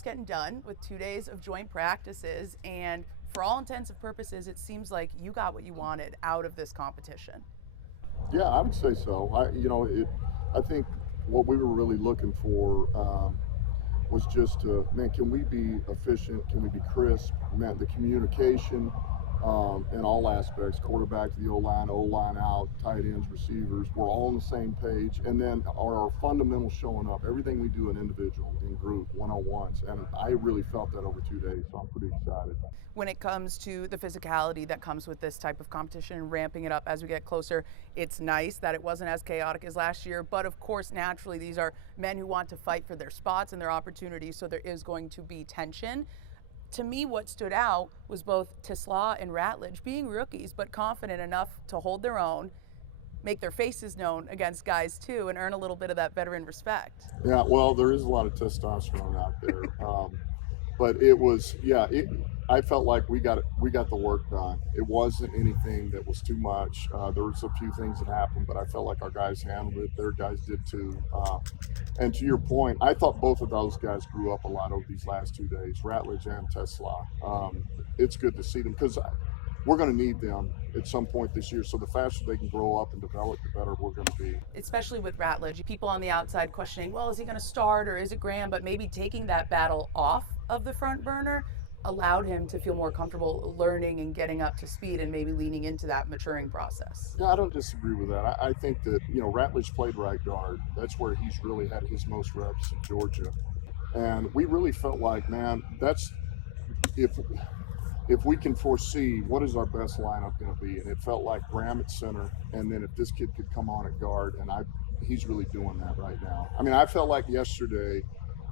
just getting done with 2 days of joint practices, and for all intents and purposes, it seems like you got what you wanted out of this competition. Yeah, I would say so. I think what we were really looking for was just to, man, can we be efficient? Can we be crisp? Man, the communication in all aspects, quarterback to the O-line out, tight ends, receivers, we're all on the same page. And then our fundamentals showing up, everything we do in individual, in group, one-on-ones. And I really felt that over 2 days, so I'm pretty excited. When it comes to the physicality that comes with this type of competition and ramping it up as we get closer, it's nice that it wasn't as chaotic as last year. But of course, naturally, these are men who want to fight for their spots and their opportunities, so there is going to be tension. To me, what stood out was both Tislaw and Ratledge being rookies, but confident enough to hold their own, make their faces known against guys too, and earn a little bit of that veteran respect. Yeah, well, there is a lot of testosterone out there. But it was, I felt like we got the work done. It wasn't anything that was too much. There was a few things that happened, but I felt like our guys handled it. Their guys did too. And to your point, I thought both of those guys grew up a lot over these last 2 days, Ratledge and Tesla. It's good to see them because we're going to need them at some point this year. So the faster they can grow up and develop, the better we're going to be. Especially with Ratledge, people on the outside questioning, well, is he going to start or is it Graham? But maybe taking that battle off of the front burner allowed him to feel more comfortable learning and getting up to speed and maybe leaning into that maturing process. Yeah, I don't disagree with that. I think that, Ratledge played right guard. That's where he's really had his most reps in Georgia. And we really felt like, man, that's if we can foresee what is our best lineup going to be, and it felt like Graham at center, and then if this kid could come on at guard, and he's really doing that right now. I mean, I felt like yesterday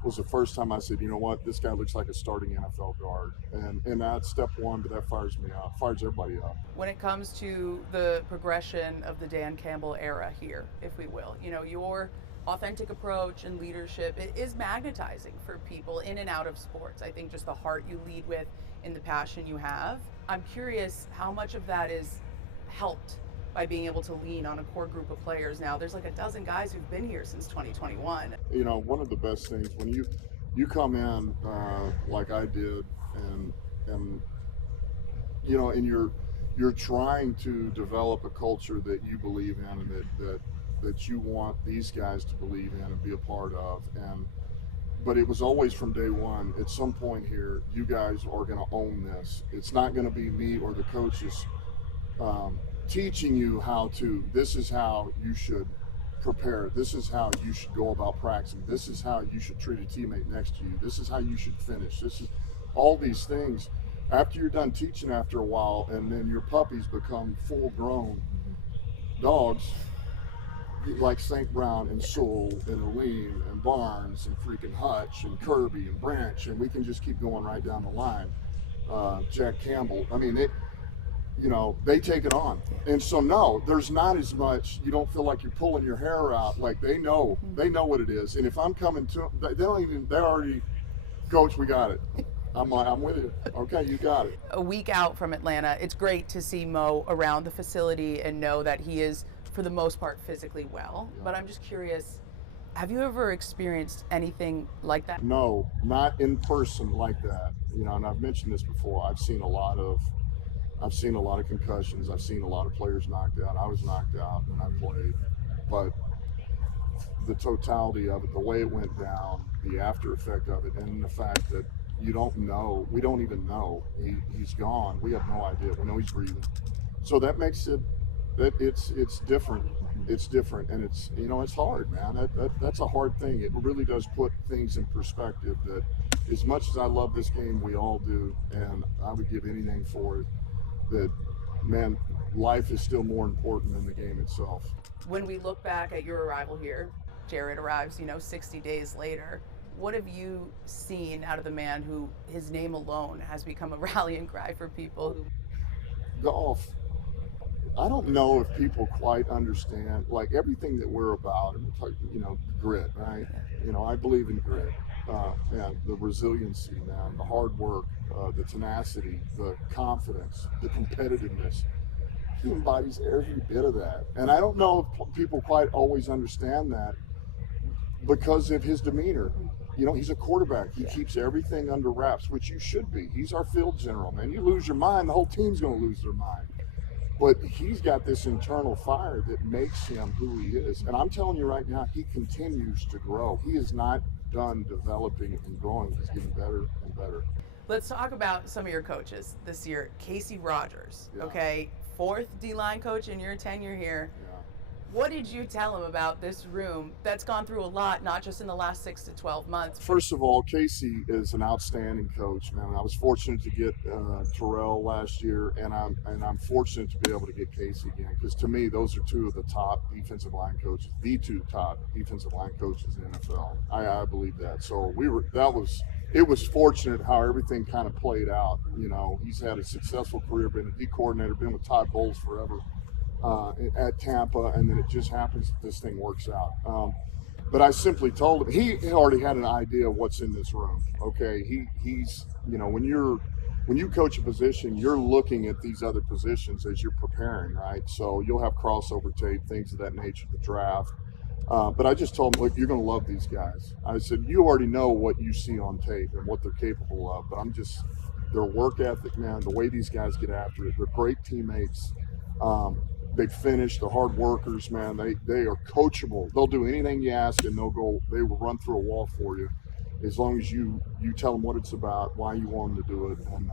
was the first time I said, you know what, this guy looks like a starting NFL guard, and that's step one, but that fires me up, fires everybody up. When it comes to the progression of the Dan Campbell era here, if we will, your authentic approach and leadership, it is magnetizing for people in and out of sports. I think just the heart you lead with and the passion you have. I'm curious how much of that is helped by being able to lean on a core group of players now. There's like a dozen guys who've been here since 2021. One of the best things when you come in like I did, and you're trying to develop a culture that you believe in and that you want these guys to believe in and be a part of. But it was always from day one, at some point here, you guys are going to own this. It's not going to be me or the coaches teaching you this is how you should prepare. This is how you should go about practicing. This is how you should treat a teammate next to you. This is how you should finish. This is all these things. After you're done teaching after a while, and then your puppies become full-grown dogs, like St. Brown and Sewell and Aline and Barnes and freaking Hutch and Kirby and Branch, and we can just keep going right down the line. Jack Campbell. I mean, they take it on. And so, no, there's not as much, you don't feel like you're pulling your hair out. Like, they know what it is. And if I'm coming to them, they already, Coach, we got it. I'm with you. Okay, you got it. A week out from Atlanta, it's great to see Mo around the facility and know that he is, for the most part, physically well. But I'm just curious, have you ever experienced anything like that? No, not in person like that. And I've mentioned this before. I've seen a lot of concussions. I've seen a lot of players knocked out. I was knocked out when I played. But the totality of it, the way it went down, the after effect of it, and the fact that we don't even know he's gone. We have no idea. We know he's breathing. So that makes it, it's different. It's different, and it's hard, man. That's a hard thing. It really does put things in perspective. That as much as I love this game, we all do, and I would give anything for it. That, man, life is still more important than the game itself. When we look back at your arrival here, Jared arrives, 60 days later. What have you seen out of the man who his name alone has become a rallying cry for people? Goff. I don't know if people quite understand, like, everything that we're about, grit, right? I believe in grit, and the resiliency, man, the hard work, the tenacity, the confidence, the competitiveness. He embodies every bit of that. And I don't know if people quite always understand that because of his demeanor. he's a quarterback. He keeps everything under wraps, which you should be. He's our field general, man. You lose your mind, the whole team's going to lose their mind. But he's got this internal fire that makes him who he is. And I'm telling you right now, he continues to grow. He is not done developing and growing. He's getting better and better. Let's talk about some of your coaches this year. Casey Rogers, okay, 4th D-line coach in your tenure here. Yeah. What did you tell him about this room that's gone through a lot, not just in the last 6 to 12 months? First of all, Casey is an outstanding coach, man. I was fortunate to get Terrell last year, and I'm fortunate to be able to get Casey again, because to me, those are two of the top defensive line coaches, the 2 top defensive line coaches in the NFL. I believe that. So it was fortunate how everything kind of played out. He's had a successful career, been a D coordinator, been with Todd Bowles forever. At Tampa, and then it just happens that this thing works out. But I simply told him, he already had an idea of what's in this room. Okay, he's when you coach a position, you're looking at these other positions as you're preparing, right? So you'll have crossover tape, things of that nature, the draft. But I just told him, look, you're going to love these guys. I said, you already know what you see on tape and what they're capable of, but their work ethic, man, the way these guys get after it, they're great teammates. They finish, the hard workers, man. They are coachable. They'll do anything you ask, and they will run through a wall for you, as long as you tell them what it's about, why you want them to do it. And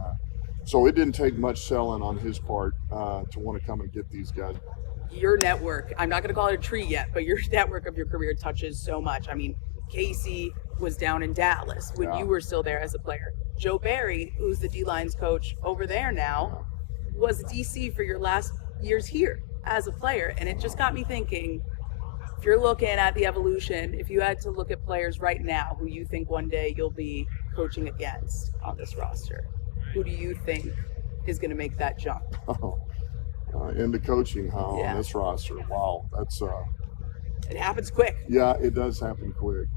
so it didn't take much selling on his part to want to come and get these guys. Your network, I'm not going to call it a tree yet, but your network of your career touches so much. I mean, Casey was down in Dallas when you were still there as a player. Joe Barry, who's the D-lines coach over there now, was DC for your last years here as a player. And it just got me thinking, if you're looking at the evolution, if you had to look at players right now who you think one day you'll be coaching against on this roster, who do you think is going to make that jump? Into coaching, on this roster. Wow, that's it happens quick. Yeah, it does happen quick.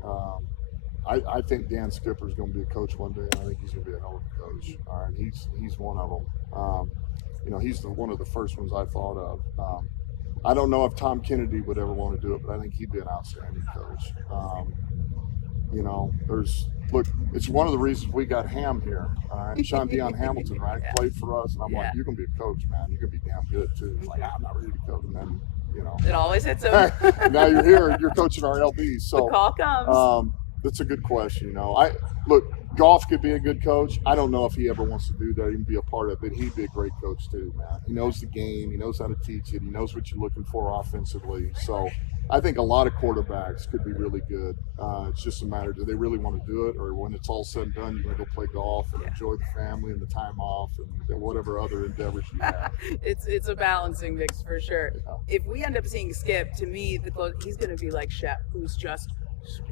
I think Dan Skipper's going to be a coach one day, and I think he's going to be a hell of a coach. And he's one of them. He's one of the first ones I thought of. I don't know if Tom Kennedy would ever want to do it, but I think he'd be an outstanding coach. It's one of the reasons we got Ham here. Sean Dion Hamilton, right, played for us, and I'm like, you're going to be a coach, man. You're going to be damn good too. He's like, I'm not ready to coach, and then it always hits him. Now you're here, you're coaching our LBs. So the call comes. That's a good question. Goff could be a good coach. I don't know if he ever wants to do that, even be a part of it. He'd be a great coach too, man. He knows the game. He knows how to teach it. He knows what you're looking for offensively. So I think a lot of quarterbacks could be really good. It's just a matter, do they really want to do it? Or when it's all said and done, you're going to go play golf and enjoy the family and the time off and whatever other endeavors you have. It's a balancing mix for sure. Yeah. If we end up seeing Skip, to me, he's going to be like Shep, who's just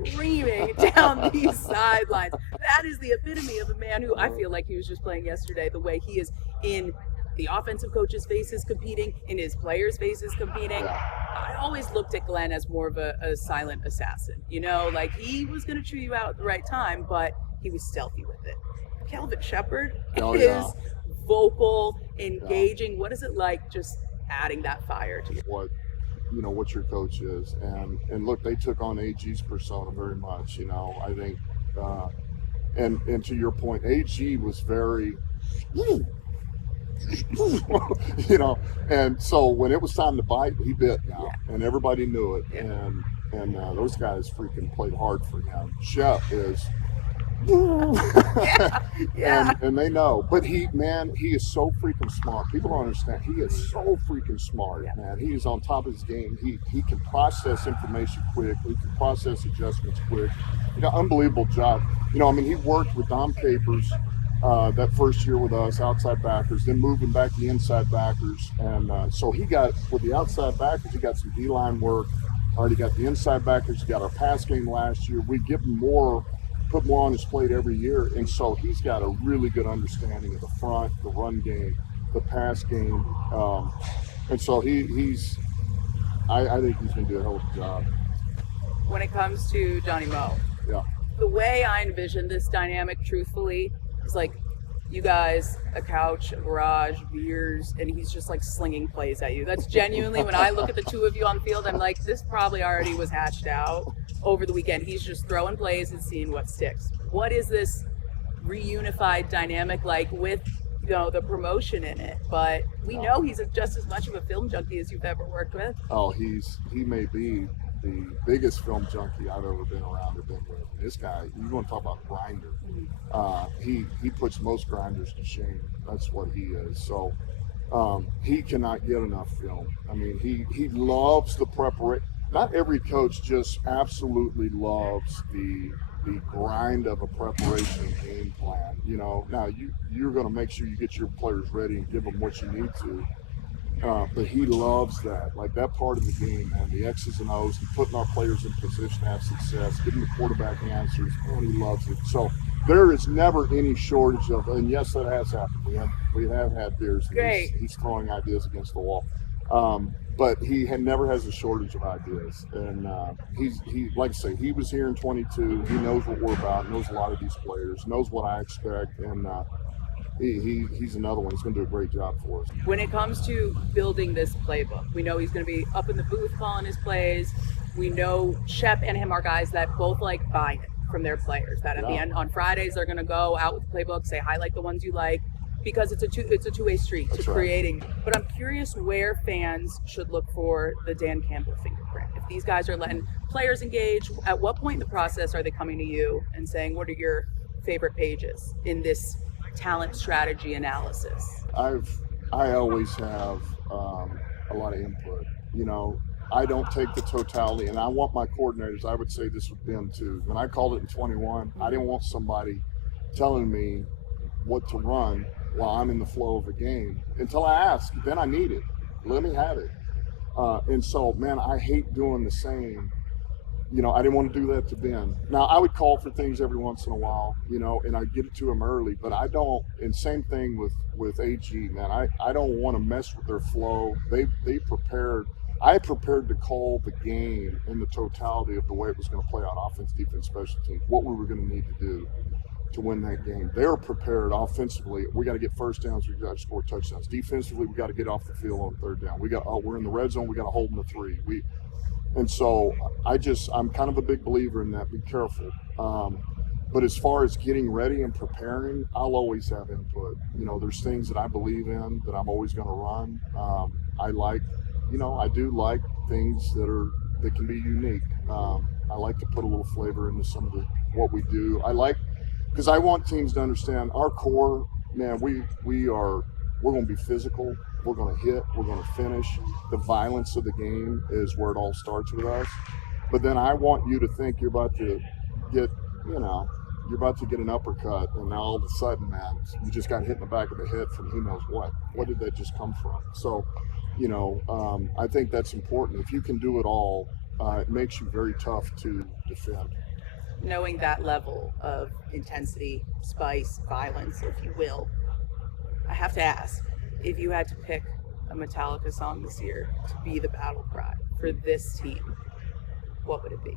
screaming down these sidelines. That is the epitome of a man who I feel like he was just playing yesterday, the way he is in the offensive coach's faces competing, in his players' faces competing. I always looked at Glenn as more of a silent assassin. Like he was going to chew you out at the right time, but he was stealthy with it. Kelvin Shepard is vocal, engaging. Yeah. What is it like just adding that fire to you? What your coach is, and look, they took on AG's persona very much. I think, and to your point, AG was very, and so when it was time to bite, he bit now, and everybody knew it, and those guys freaking played hard for him. Shep is. And they know, but he is so freaking smart. People don't understand. He is so freaking smart, man. He is on top of his game. He can process information quick. He can process adjustments quick. Unbelievable job. He worked with Dom Capers that first year with us, outside backers, then moving back to the inside backers, and so he got with the outside backers. He got some D-line work. Already got the inside backers. He got our pass game last year. We give him put more on his plate every year, and so he's got a really good understanding of the front, the run game, the pass game, and so I think he's going to do a hell of a job. When it comes to Johnny Mo, the way I envision this dynamic, truthfully, is like you guys, a couch, a garage, beers, and he's just like slinging plays at you. That's genuinely, when I look at the two of you on field, I'm like, this probably already was hatched out over the weekend. He's just throwing plays and seeing what sticks. What is this reunified dynamic like with, you know, the promotion in it? But we know he's just as much of a film junkie as you've ever worked with. Oh, he may be the biggest film junkie I've ever been around or been with. This guy, you want to talk about grinder? He puts most grinders to shame. That's what he is. So he cannot get enough film. I mean, he loves the preparation. Not every coach just absolutely loves the grind of a preparation game plan. You know, now you're going to make sure you get your players ready and give them what you need to. But he loves that, like that part of the game, man, the X's and O's, and putting our players in position to have success, giving the quarterback answers. Man, he loves it. So there is never any shortage of, and yes, that has happened. We have had beers. He's throwing ideas against the wall. But he never has a shortage of ideas. And he like I say, he was here in 22. He knows what we're about, knows a lot of these players, knows what I expect, and he's another one. He's going to do a great job for us. When it comes to building this playbook, we know he's going to be up in the booth calling his plays. We know Shep and him are guys that both like buy it from their players. That at the end on Fridays they're going to go out with the playbook, say highlight the ones you like, because it's a two-way street to creating. But I'm curious where fans should look for the Dan Campbell fingerprint. If these guys are letting players engage, at what point in the process are they coming to you and saying, what are your favorite pages in this talent strategy analysis? I always have a lot of input. You know, I don't take the totality, and I want my coordinators, I would say this with Ben too. When I called it in 21, I didn't want somebody telling me what to run while I'm in the flow of a game until I ask. Then I need it. Let me have it. And so, man, I hate doing the same. You know, I didn't want to do that to Ben. Now, I would call for things every once in a while, you know, and I'd get it to him early, but I don't, and same thing with AG, man. I don't want to mess with their flow. They prepared. I prepared to call the game in the totality of the way it was going to play on offense, defense, special teams, what we were going to need to do to win that game. They were prepared offensively. We got to get first downs. We got to score touchdowns. Defensively, we got to get off the field on third down. We're in the red zone. We got to hold them to three. And so I'm kind of a big believer in that. Be careful. But as far as getting ready and preparing, I'll always have input. You know, there's things that I believe in that I'm always going to run. I do like things that can be unique. I like to put a little flavor into some of what we do. Because I want teams to understand our core, man, we're going to be physical. We're going to hit. We're going to finish. The violence of the game is where it all starts with us. But then I want you to think you're about to get an uppercut, and now all of a sudden, man, you just got hit in the back of the head from who knows what. What did that just come from? So, you know, I think that's important. If you can do it all, it makes you very tough to defend. Knowing that level of intensity, spice, violence, if you will, I have to ask, if you had to pick a Metallica song this year to be the battle cry for this team, what would it be?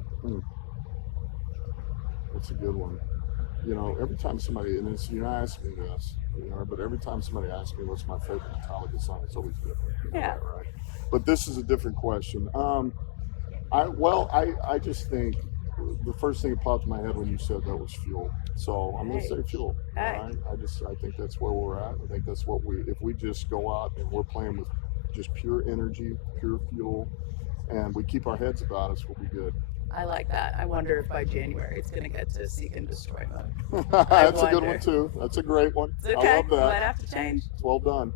That's a good one. You know, every time somebody, and it's, you're not asking me this, you know, but every time somebody asks me what's my favorite Metallica song, it's always different. You know that, right? But this is a different question. I just think the first thing that popped in my head when you said that was Fuel. So I'm going to say Fuel. Hey. Right? I think that's where we're at. I think that's what if we just go out and we're playing with just pure energy, pure fuel, and we keep our heads about us, we'll be good. I like that. I wonder if by January it's going to get to seek and destroy mode. That's a good one too. That's a great one. It's okay. I love that. Might have to change. It's well done.